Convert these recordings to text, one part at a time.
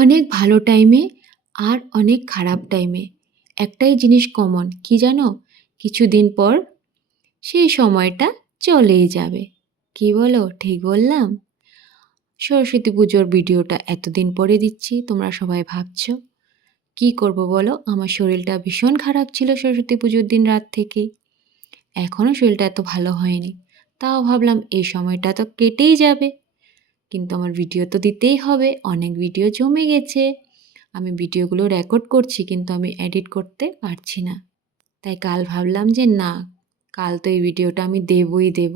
অনেক ভালো টাইমে আর অনেক খারাপ টাইমে একটাই জিনিস কমন কি জানো? কিছুদিন পর সেই সময়টা চলেই যাবে। কি বলো, ঠিক বললাম? সরস্বতী পুজোর ভিডিওটা এতদিন পরে দিচ্ছি, তোমরা সবাই ভাবছো কি করব বলো? আমার শরীরটা ভীষণ খারাপ ছিল সরস্বতী পুজোর দিন রাত থেকেই। এখনও শরীরটা এত ভালো হয়নি, তাও ভাবলাম এই সময়টা তো কেটেই যাবে, কিন্তু আমার ভিডিও তো দিতেই হবে। অনেক ভিডিও জমে গেছে, আমি ভিডিওগুলো রেকর্ড করছি কিন্তু আমি এডিট করতে পারছি না। তাই কাল ভাবলাম যে না, কাল তো এই ভিডিওটা আমি দেবই দেব।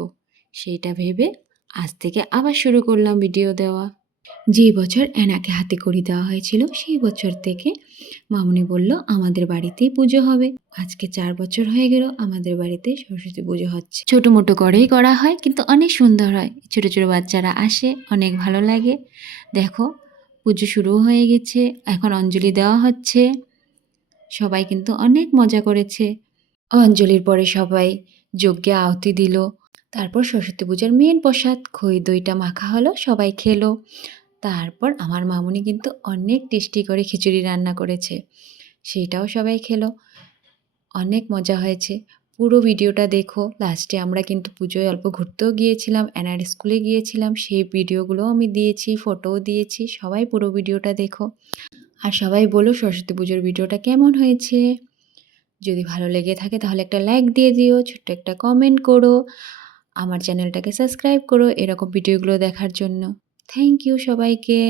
সেইটা ভেবে আজ থেকে আবার শুরু করলাম ভিডিও দেওয়া। যেই বছর অ্যানাকে হাতে খড়ি দেওয়া হয়েছিল সেই বছর থেকে মামুনি বলল আমাদের বাড়িতেই পুজো হবে। আজকে 4 বছর হয়ে গেল আমাদের বাড়িতে সরস্বতী পুজো হচ্ছে। ছোটো মোটো করেই করা হয় কিন্তু অনেক সুন্দর হয়। ছোটো ছোটো বাচ্চারা আসে, অনেক ভালো লাগে। দেখো, পুজো শুরু হয়ে গেছে, এখন অঞ্জলি দেওয়া হচ্ছে। সবাই কিন্তু অনেক মজা করেছে। অঞ্জলির পরে সবাই যজ্ঞে আহুতি দিল। তারপর সরস্বতী পূজার মেন প্রসাদ খই দইটা মাখা হলো, সবাই খেলো। তারপর আমার মামুনি কিন্তু অনেক টেস্টি করে খিচুড়ি রান্না করেছে, সেইটাও সবাই খেলো। অনেক মজা হয়েছে। পুরো ভিডিওটা দেখো। লাস্টে আমরা কিন্তু পুজোয় অল্প ঘুরতেও গিয়েছিলাম, অ্যানার স্কুলে গিয়েছিলাম, সেই ভিডিওগুলোও আমি দিয়েছি, ফটোও দিয়েছি। সবাই পুরো ভিডিওটা দেখো আর সবাই বলো সরস্বতী পুজোর ভিডিওটা কেমন হয়েছে। যদি ভালো লেগে থাকে তাহলে একটা লাইক দিয়ে দিও, ছোট্ট একটা কমেন্ট করো, আমার চ্যানেলটাকে সাবস্ক্রাইব করো এরকম ভিডিওগুলো দেখার জন্য। থ্যাংক ইউ সবাইকে।